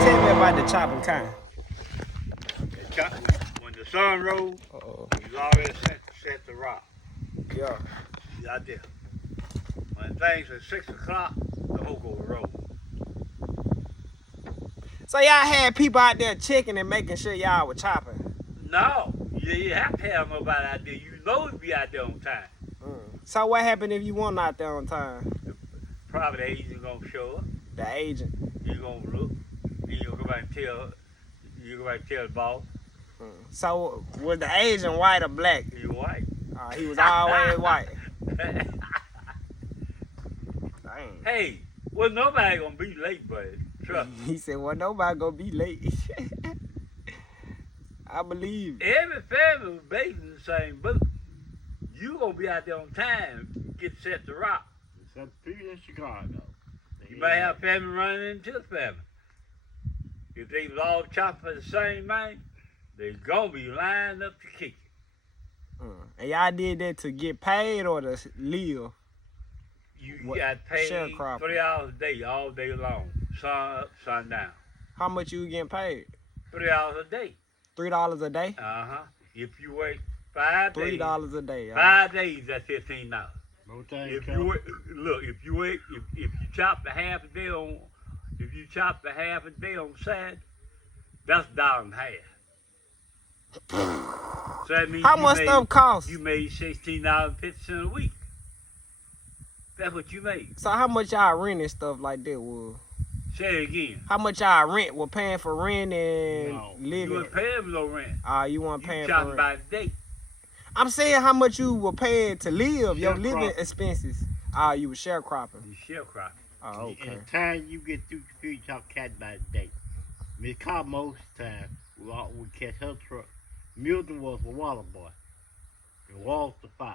Tell me about the chopping kind. When the sun rose, you already set the rock. Yeah. You out there. When things at 6 o'clock, the hoe go roll. So y'all had people out there checking and making sure y'all were chopping. No, you have to have nobody out there. You know to be out there on time. So what happened if you weren't out there on time? Probably the agent gonna show up. The agent. You gonna look. And you gonna go back and tell. You go back and tell the boss. So was the agent white or black? He white. He was always white. Dang. Dang. Hey, well nobody gonna be late, buddy. Trust me. He said, well, nobody gonna be late. I believe. Every family was based in the same boat. You gonna be out there on time, get set to rock. Some people in Chicago. You might have family running into the family. If they was all chopping for the same man, they gonna be lined up to kick you. And y'all did that to get paid or to live? You got paid Sharecropping. 3 hours a day, all day long. Sun up, sun down. How much you getting paid? 3 hours a day. $3 a day? If you work 5 days. $3 a day. 5 days, that's $15. If If you chop the half a day on, Saturday, that's $1.50. So that means how much stuff costs? You made $16.50 a week. That's what you made. So how much y'all rent and stuff like that was? Say it again. How much y'all rent? Were paying for rent and living? You weren't paying for no rent. You weren't paying for rent. You by the day. I'm saying how much you were paying to live, your living expenses. You were sharecropping. You sharecropping. Oh, okay. And the time you get through the field, y'all catch by the day. Miss Carr most time, we catch her truck. Milton was a water boy. And Walter the fire.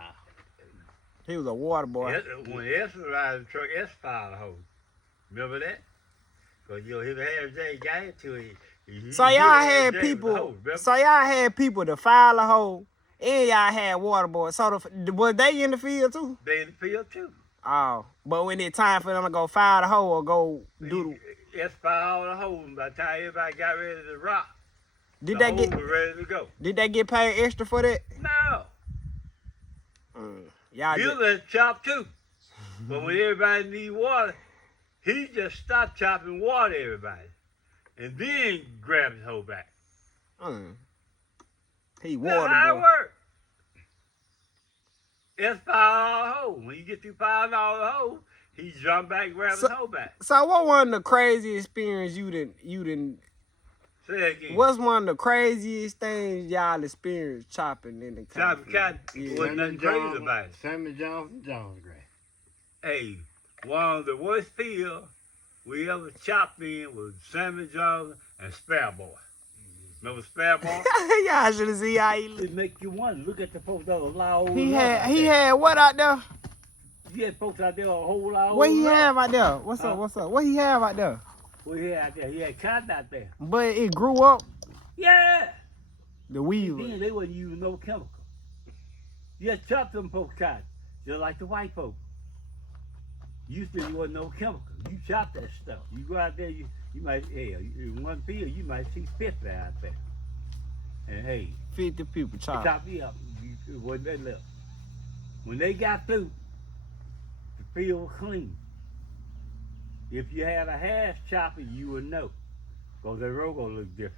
He was a water boy. When S was riding the truck, S fired the hose. Remember that? Because he had Jay got into it. So y'all had people. So y'all had people to file a hole, and y'all had water boys. So was they in the field too? They in the field too. Oh, but when it's time for them to go file the hole or go do the... S fired all the holes. By the time everybody got ready to rock, did the they hose was ready to go. Did they get paid extra for that? No. Y'all he was chop too. But when everybody need water, he just stopped chopping water everybody. And then grabbed his hoe back. He water boy. That's how it worked. It's $5 hoe. When you get through $5 hoe, he jumped back and grabbed his hoe back. So what one of the craziest experiences you didn't say that again? What's one of the craziest things y'all experienced chopping in the cotton? Chopping cotton? Yeah. Wasn't nothing crazy about it. Sam and John's grass. Hey, one of the worst fields we ever chopped in was Sam and Johnson and Spare Boy. Remember Spare Boy? Y'all should have seen how he looked. It make you wonder. Look at the folks that was loud. He had what out there? You had folks out there a whole lot. What he have out there? What's up? What he have out there? What he had out there? He had cotton out there. But it grew up? Yeah. The weed. Then they wasn't using no chemical. You had chopped them folks cotton, just like the white folks. Used to, you wasn't no chemical. You chop that stuff. You go out there, you might, in one field, you might see 50 out there. And hey, 50 people chop. Chop me up. It wasn't that left. When they got through, the field was clean. If you had a hash chopper, you would know, because the row gonna look different.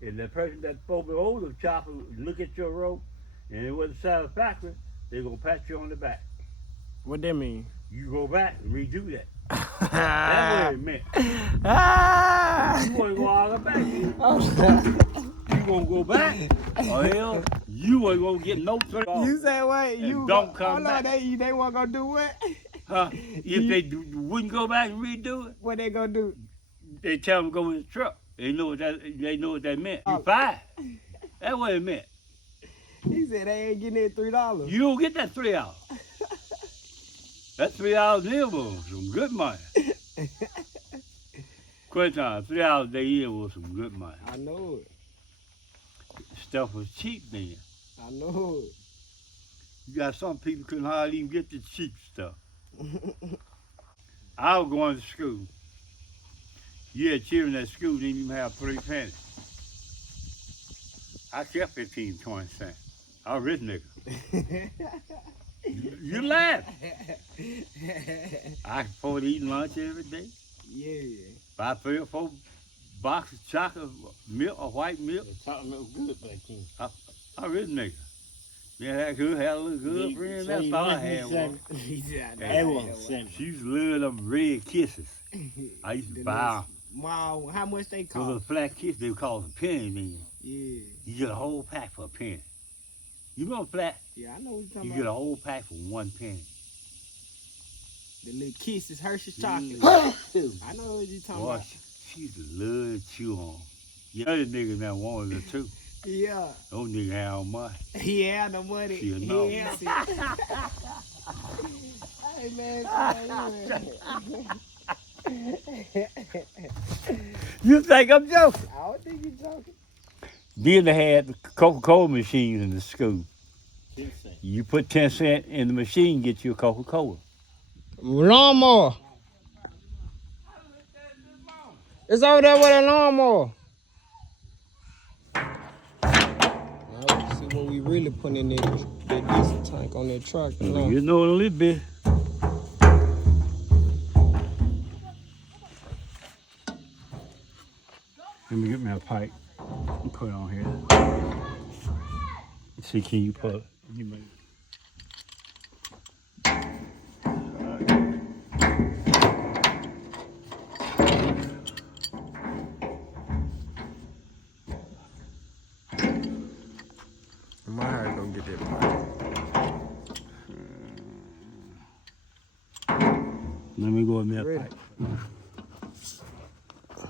And the person that spoke the older chopper look at your row, and it wasn't satisfactory, they gonna pat you on the back. What that mean? You go back and redo that. That's what it meant. You want to go all the back. You gonna go back? Or hell, you ain't gonna get no $3. You say what? You don't come back. They weren't gonna do what? If they wouldn't go back and redo it, what they gonna do? They tell them to go in the truck. They know what that meant. You fired. That's what it meant. He said they ain't getting that $3. You don't get that $3. That $3 a year was some good money. Question time, $3 a day a year was some good money. I know it. Stuff was cheap then. I know it. You got some people couldn't hardly even get the cheap stuff. I was going to school. You had children at school didn't even have 3 pennies. I kept 15, 20 cents. I was a rich nigga. You laugh. I could afford to eat lunch every day. Yeah. Buy 3 or 4 boxes of chocolate milk or white milk. The chocolate milk was good back then. I was a rich nigga. Yeah, that good, had a little good friend. That's all I had. She used to love them red kisses. I used to buy them. Wow, how much they Those little cost? flat kisses, they would call them penny then. Yeah. You get a whole pack for a penny. You know flat? Yeah, I know what you're talking You about. get a whole pack for 1 penny. The little kisses, Hershey's chocolate. I know what you're talking Boy, about. she used to love to chew on. The other niggas now wanted her too. Yeah. Those niggas had money. He had the money. She a know. He had it. Hey, man. You think I'm joking? I don't think you're joking. Then they had the Coca-Cola machines in the school. 10 cents. You put 10 cents in the machine, get you a Coca-Cola. Lawnmower. It's over there with a lawnmower. Now, see what we really putting in that diesel tank on that truck. You know a little bit. Let me get me a pipe and put it on here. See, can you put it? You may. My heart gonna get that pipe. Let me go with me a Ready. pipe.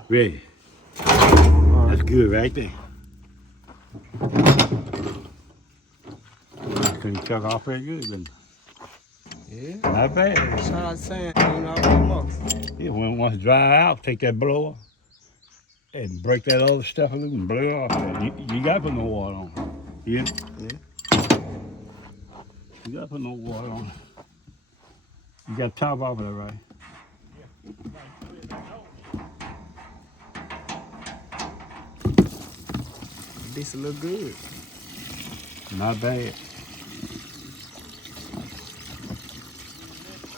Ready. That's good right there. Can you chuck off pretty good, then? Yeah. Not bad. Shout out to Sam, you know, almost. Yeah, when once it dry out, take that blower and break that other stuff loose and blow it off. You gotta put no water on. Yeah? Yeah. You gotta put no water on. You got top off of it, right? This look good. Not bad.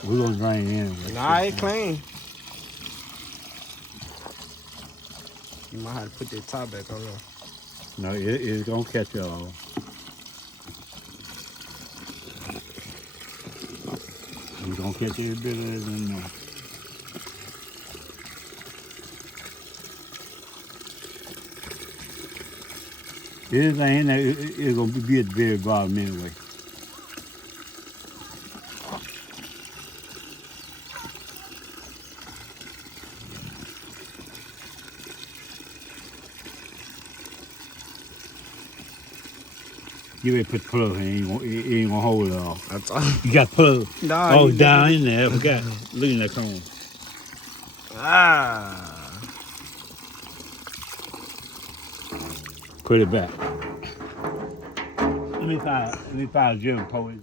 We're gonna drain anyway. Nah, it clean. You might have to put that top back on there. No, it's gonna catch y'all. We're gonna catch every bit of it in there. Everything in there, it's gonna be at the very bottom anyway. You better put the plug in, it ain't gonna hold it off. That's all. You got plug. Nah, Oh, you down in there, I forgot. Look in that corner. Ah. Put it back. Let me find a German poet.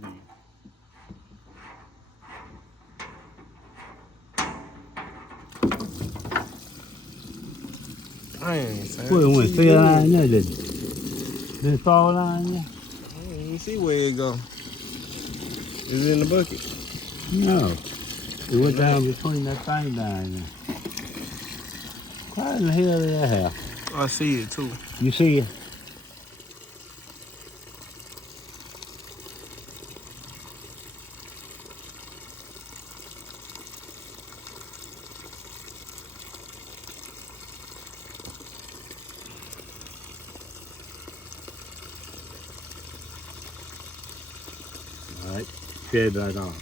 Dang, Sam. Well, it went straight line there, didn't it? Did it fall line there? Let me see where it go. Is it in the bucket? No. It went down between that thing down there. Why in the hell did that happen? I see it too. You see it? All right, shut it back on.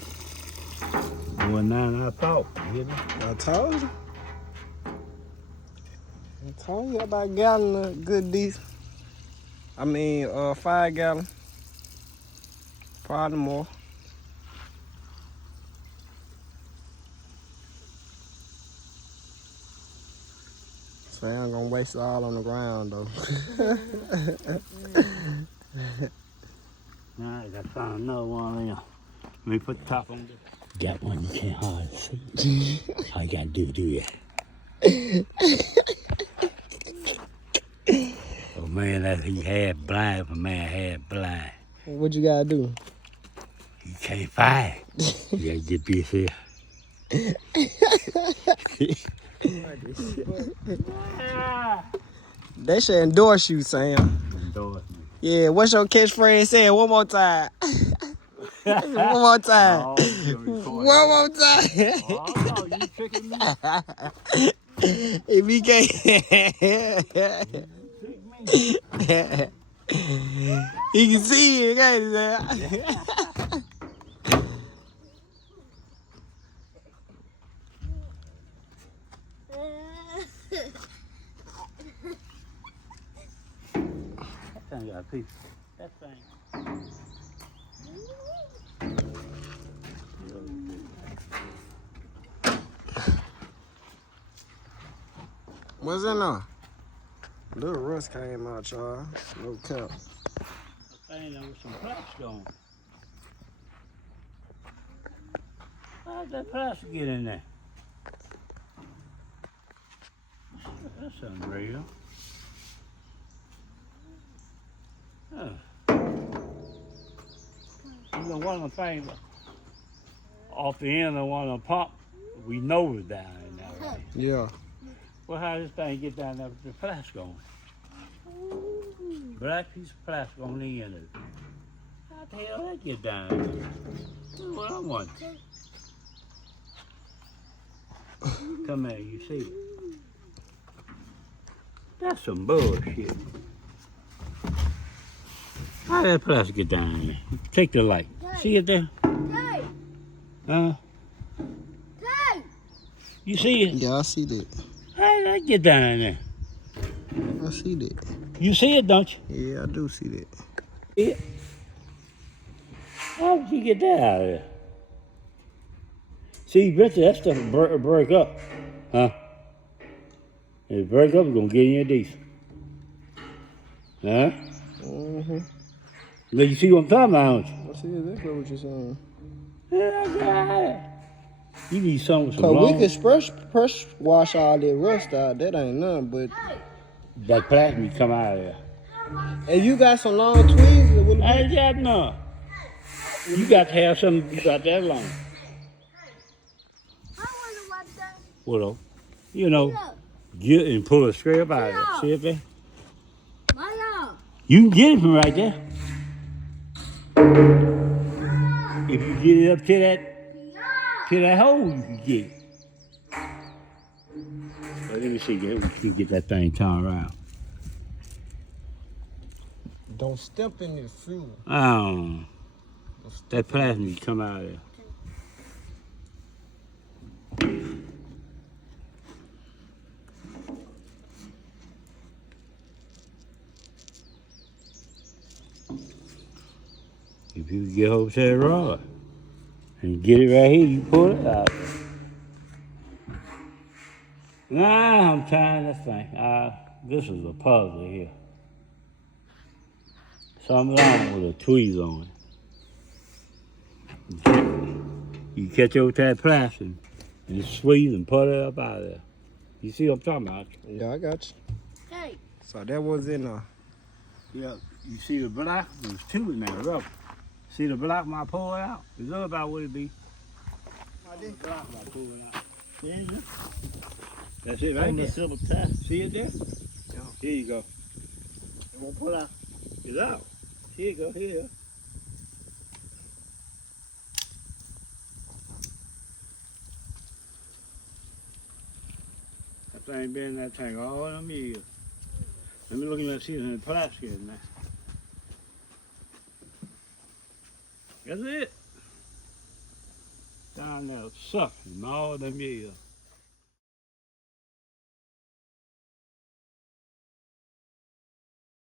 More than I thought, you know? I told you. I told you about a gallon of good diesel. 5 gallon. Probably more. So I ain't gonna waste it all on the ground though. All right, I found another one here. Let me put the top on this. Got one you can't hardly see. All you gotta do that. Oh man, that he had blind. If a man had blind, What you gotta do? he can't find. You gotta get busy here. They should endorse you, Sam. Endorse me. Yeah, what's your catchphrase? Say it one more time. One more time. Oh, you gonna record One that. more time. Oh, you tricking me? If he can't. Trick me. He can see it, can't he, Sam? That thing got a piece. That thing. What's in there? Little rust came out, y'all. No cap. That thing there with some plastic on. How'd that plastic get in there? That's unreal. Huh. You know, one of the things off the end of one of the pump, we know it's down in there, right? Yeah. Well, how did this thing get down there with the plastic on it? Black piece of plastic on the end of it. How the hell that get down there? That's what I want. Come here, you see it. That's some bullshit. How did that plastic get down there? Take the light. See it there? Huh? You see it? Yeah, I see that. How did that get down there? I see that. You see it, don't you? Yeah, I do see that. Yeah. How did you get that out of there? See, Richard, that stuff will break up. Huh? If it break up, it's going to get in your teeth. Huh? Mm-hmm. Look, you see what I'm talking about, don't you? I see exactly what you're saying. Yeah, I got it. You need something with some Cause long... we could press wash all that rust out. That ain't nothing, but... That plastic come out of there. And you got some long twigs? Or what I ain't got none. You got to have something you got that long. Well, you know, get and pull a scrape out of it. See it there? You can get it from right there. If you get it up to that hole, you can get it. Well, let me see, we can get that thing turned around. Don't step in this fuel. That plastic come out of there. If you get hold of that rod and get it right here, you pull it out. Nah, I'm trying this thing. This is a puzzle here. Something wrong with the tweeze on it. You catch over to that plastic and squeeze and pull it up out of there. You see what I'm talking about? Yeah, I got you. Hey. So that was in there. Yeah, you see the block? There's two in there, rubber. See the block I pull it out? It's all about what it be. The block I pull it out. See it? That's it right there. Silver tie. See it there? Yeah. Here you go. It won't pull out. It's out. Here you go, here. That thing been in that tank all them years. Let me look at that, see if there's any plastic in there. That's it. Down there sucking all them years.